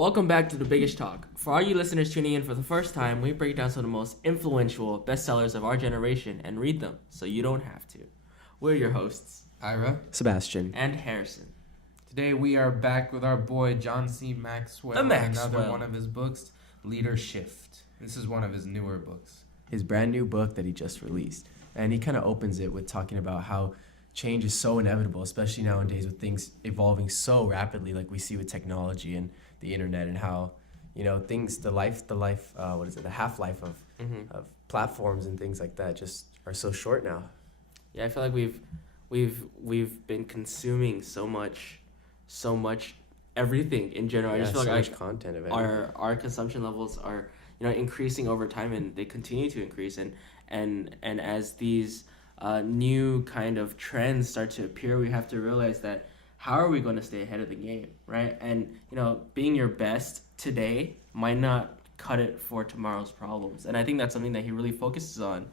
Welcome back to The Biggest Talk. For all you listeners tuning in for the first time, we break down some of the most influential bestsellers of our generation and read them so you don't have to. We're your hosts, Ira, Sebastian, and Harrison. Today we are back with our boy John C. Maxwell. Another one of his books, Leadershift. This is one of his newer books. His brand new book that he just released. And he kind of opens it with talking about how change is so inevitable, especially nowadays with things evolving so rapidly, like we see with technology and the internet, and how, you know, things, the half-life of platforms and things like that just are so short now. Yeah, I feel like we've been consuming so much everything in general. Yeah, I just feel so like much content of our consumption levels are, you know, increasing over time, and they continue to increase, and as these new kind of trends start to appear, we have to realize that how are we going to stay ahead of the game, right? And, you know, being your best today might not cut it for tomorrow's problems. And I think that's something that he really focuses on.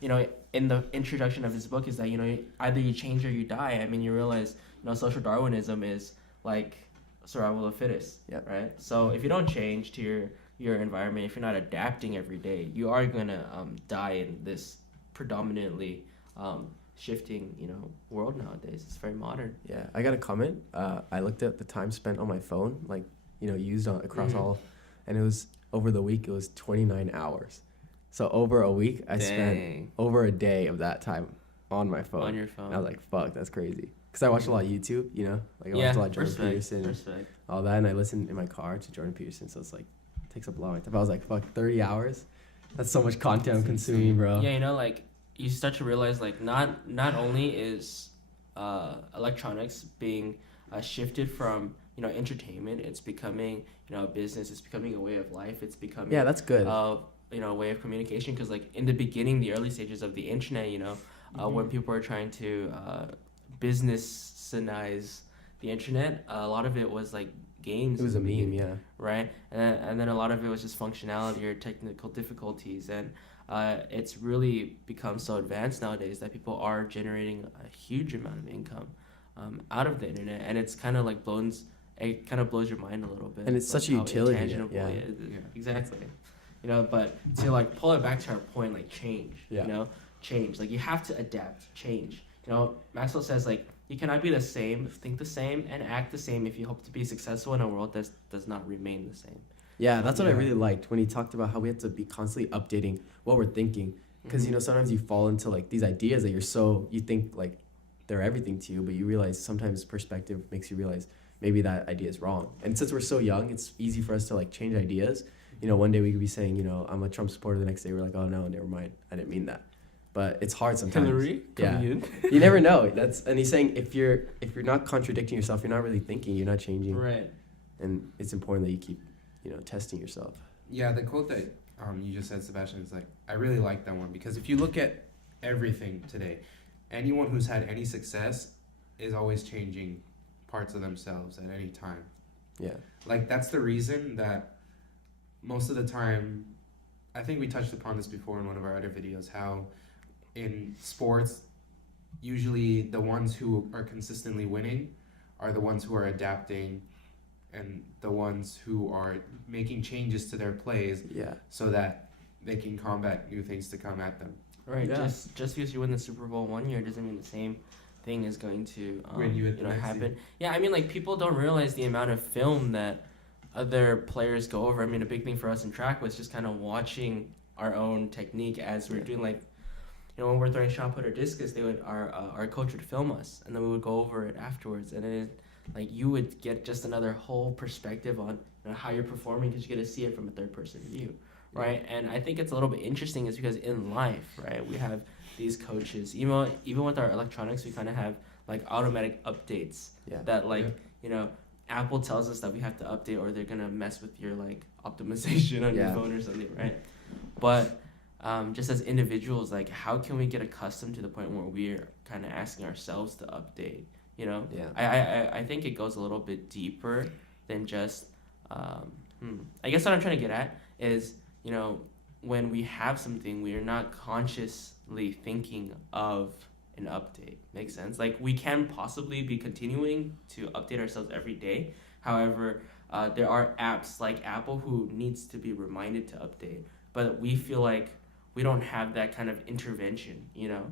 You know, in the introduction of his book is that, you know, either you change or you die. I mean, you realize, you know, social Darwinism is like survival of the fittest, right? So if you don't change to your environment, if you're not adapting every day, you are going to die in this predominantly shifting, you know, world nowadays. It's very modern. Yeah, I got a comment. I looked at the time spent on my phone, like, you know, used across all, and it was over the week, it was 29 hours. So over a week, I spent over a day of that time on my phone. On your phone. And I was like, fuck, that's crazy. Because I watched a lot of YouTube, you know? Like, I watched a lot of Jordan Peterson, all that, and I listened in my car to Jordan Peterson, so it's like, it takes up a lot of my time. I was like, fuck, 30 hours? That's so much content I'm consuming, bro. Yeah, you know, like, you start to realize, like, not only is electronics being shifted from, you know, entertainment, it's becoming, you know, a business, it's becoming a way of life, it's becoming, that's good. You know, a way of communication, because, like, in the beginning, the early stages of the internet, you know, when people were trying to businessize the internet, a lot of it was, like, games. It was a meme, yeah. Right? And then a lot of it was just functionality or technical difficulties, and it's really become so advanced nowadays that people are generating a huge amount of income out of the internet, and it's kind of like blows your mind a little bit. And it's such a utility. Yeah, exactly. You know, but to like pull it back to our point, like change. Yeah. You know, change. Like you have to adapt, change. You know, Maxwell says like you cannot be the same, think the same, and act the same if you hope to be successful in a world that does not remain the same. Yeah, that's what I really liked when he talked about how we have to be constantly updating what we're thinking. Because, you know, sometimes you fall into, like, these ideas that you think, like, they're everything to you, but you realize sometimes perspective makes you realize maybe that idea is wrong. And since we're so young, it's easy for us to, like, change ideas. You know, one day we could be saying, you know, I'm a Trump supporter. The next day we're like, oh, no, never mind. I didn't mean that. But it's hard sometimes. Hillary coming in. You never know. And he's saying if you're not contradicting yourself, you're not really thinking, you're not changing. Right. And it's important that you keep, you know, testing yourself. Yeah, the quote that you just said, Sebastian, is like, I really like that one, because if you look at everything today, anyone who's had any success is always changing parts of themselves at any time. Yeah. Like, that's the reason that most of the time, I think we touched upon this before in one of our other videos, how in sports, usually the ones who are consistently winning are the ones who are adapting, and the ones who are making changes to their plays, so that they can combat new things to come at them. Right. Yeah. Just because you win the Super Bowl one year doesn't mean the same thing is going to happen. Yeah, I mean, like, people don't realize the amount of film that other players go over. I mean, a big thing for us in track was just kind of watching our own technique as we're doing, like, you know, when we're throwing shot put or discus, our coach would film us, and then we would go over it afterwards, and it. Like, you would get just another whole perspective on, you know, how you're performing, because you get to see it from a third-person view, right? And I think it's a little bit interesting is because in life, right, we have these coaches. Even with our electronics, we kind of have, like, automatic updates that, like, you know, Apple tells us that we have to update or they're going to mess with your, like, optimization on your phone or something, right? But just as individuals, like, how can we get accustomed to the point where we're kind of asking ourselves to update? You know, I think it goes a little bit deeper than just. I guess what I'm trying to get at is, you know, when we have something, we are not consciously thinking of an update. Makes sense? Like, we can possibly be continuing to update ourselves every day. However, there are apps like Apple who needs to be reminded to update, but we feel like we don't have that kind of intervention, you know.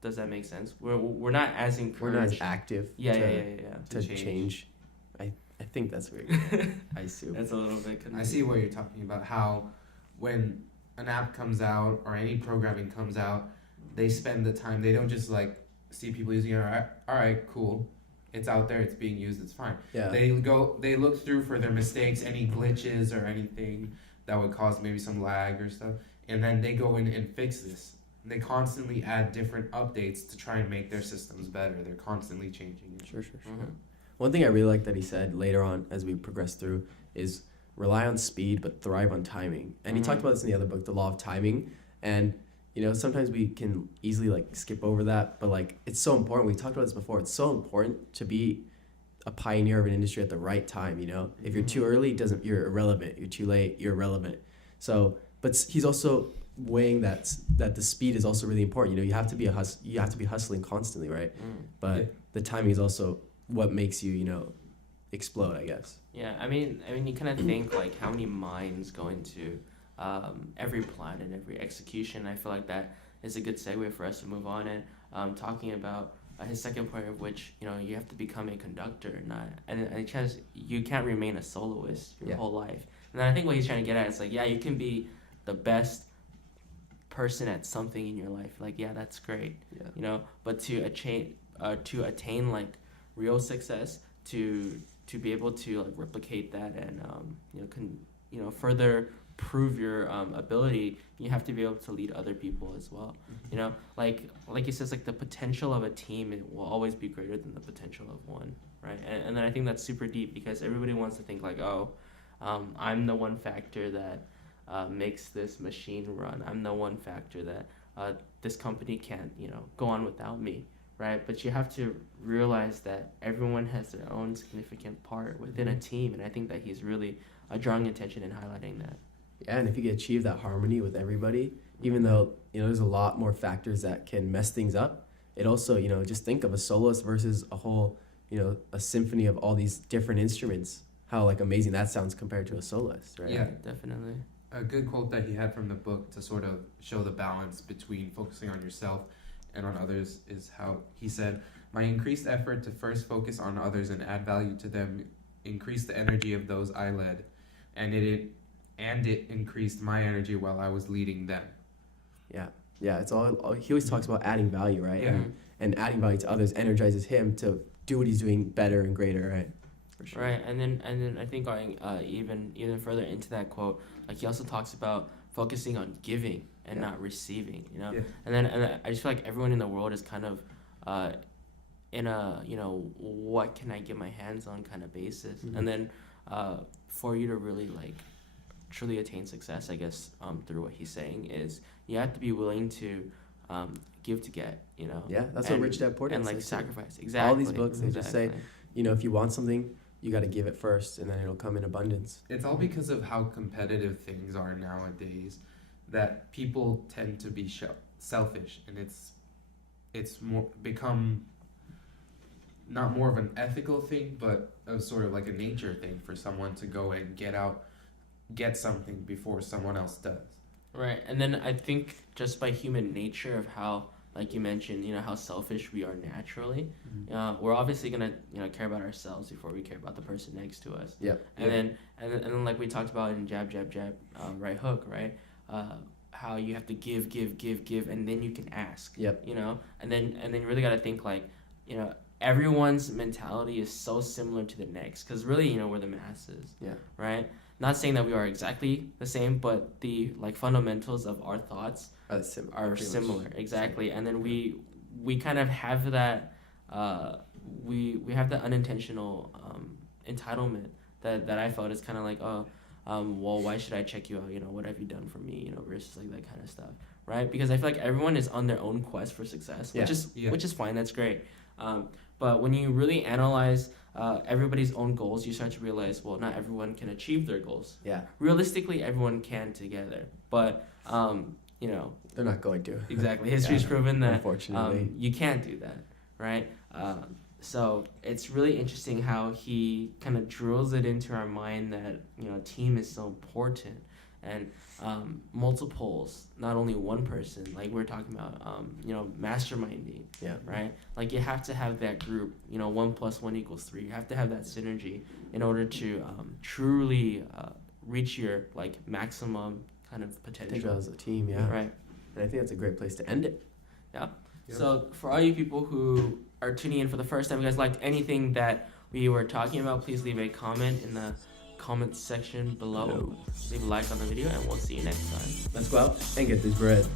Does that make sense? We're not as encouraged. We're not as active. To change. I think that's weird. I assume. That's a little bit confusing. I see what you're talking about. How when an app comes out or any programming comes out, they spend the time. They don't just like see people using it. All right, cool. It's out there. It's being used. It's fine. Yeah. They look through for their mistakes, any glitches or anything that would cause maybe some lag or stuff, and then they go in and fix this. They constantly add different updates to try and make their systems better. They're constantly changing it. Sure. Mm-hmm. One thing I really like that he said later on as we progress through is rely on speed but thrive on timing. And he talked about this in the other book, The Law of Timing. And, you know, sometimes we can easily like skip over that, but like it's so important. We talked about this before. It's so important to be a pioneer of an industry at the right time, you know? If you're too early, you're irrelevant. You're too late, you're irrelevant. So, but he's also weighing that the speed is also really important. You know, you have to be hustling constantly, right? But the timing is also what makes you, you know, explode, I guess. Yeah, I mean, you kind of think like how many minds go into every plan and every execution. I feel like that is a good segue for us to move on and talking about his second point, of which, you know, you have to become a conductor, you can't remain a soloist your whole life. And I think what he's trying to get at is like, yeah, you can be the best person at something in your life. Like, yeah, that's great. Yeah. You know, but to attain like real success, to be able to like replicate that and further prove your ability, you have to be able to lead other people as well. You know, like he says, like the potential of a team, it will always be greater than the potential of one, right? And then I think that's super deep, because everybody wants to think like, I'm the one factor that makes this machine run. I'm the one factor that this company can't, you know, go on without me, right? But you have to realize that everyone has their own significant part within a team, and I think that he's really drawing attention and highlighting that. Yeah, and if you can achieve that harmony with everybody, even though, you know, there's a lot more factors that can mess things up, it also, you know, just think of a soloist versus a whole, you know, a symphony of all these different instruments, how like amazing that sounds compared to a soloist, right? Yeah, definitely. A good quote that he had from the book to sort of show the balance between focusing on yourself and on others is how he said, "My increased effort to first focus on others and add value to them increased the energy of those I led, and it increased my energy while I was leading them." Yeah, it's all he always talks about adding value, right? Yeah. And adding value to others energizes him to do what he's doing better and greater, right? For sure. Right, and then I think going even further into that quote, like he also talks about focusing on giving and not receiving, you know. Yeah. And then I just feel like everyone in the world is kind of in a, you know, what can I get my hands on kind of basis. And then for you to really like truly attain success, I guess, through what he's saying, is you have to be willing to give to get, you know. Yeah, that's what Rich Dad Poor Dad and like says, sacrifice. Exactly. All these books, they just say, you know, if you want something, you got to give it first, and then it'll come in abundance. It's all because of how competitive things are nowadays, that people tend to be selfish, and it's more become not more of an ethical thing, but a sort of like a nature thing for someone to go and get something before someone else does. Right, and then I think just by human nature of how, like you mentioned, you know, how selfish we are naturally, we're obviously gonna, you know, care about ourselves before we care about the person next to us. Yeah. And then like we talked about in jab, right hook, right? How you have to give, and then you can ask. Yep. You know, and then you really gotta think like, you know, everyone's mentality is so similar to the next, because really, you know, we're the masses. Yeah. Right. Not saying that we are exactly the same, but the like fundamentals of our thoughts are similar. Exactly. And then we kind of have that we have that unintentional entitlement that I felt is kind of like, well, why should I check you out? You know, what have you done for me? You know, versus like that kind of stuff, right? Because I feel like everyone is on their own quest for success, which is fine. That's great. But when you really analyze everybody's own goals, you start to realize, well, not everyone can achieve their goals. Yeah. Realistically, everyone can together, but you know, they're not going to. Exactly. History's proven that unfortunately you can't do that, right? So it's really interesting how he kind of drills it into our mind that, you know, team is so important, and multiples, not only one person, like we're talking about, you know, masterminding. Yeah. Right. Like you have to have that group. You know, 1 + 1 = 3. You have to have that synergy in order to truly reach your like maximum kind of potential as a team. Yeah. Right. And I think that's a great place to end it. Yeah. So for all you people who are tuning in for the first time, if you guys liked anything that we were talking about, please leave a comment in the comment section below. Leave a like on the video, and we'll see you next time. Let's go out and get this bread.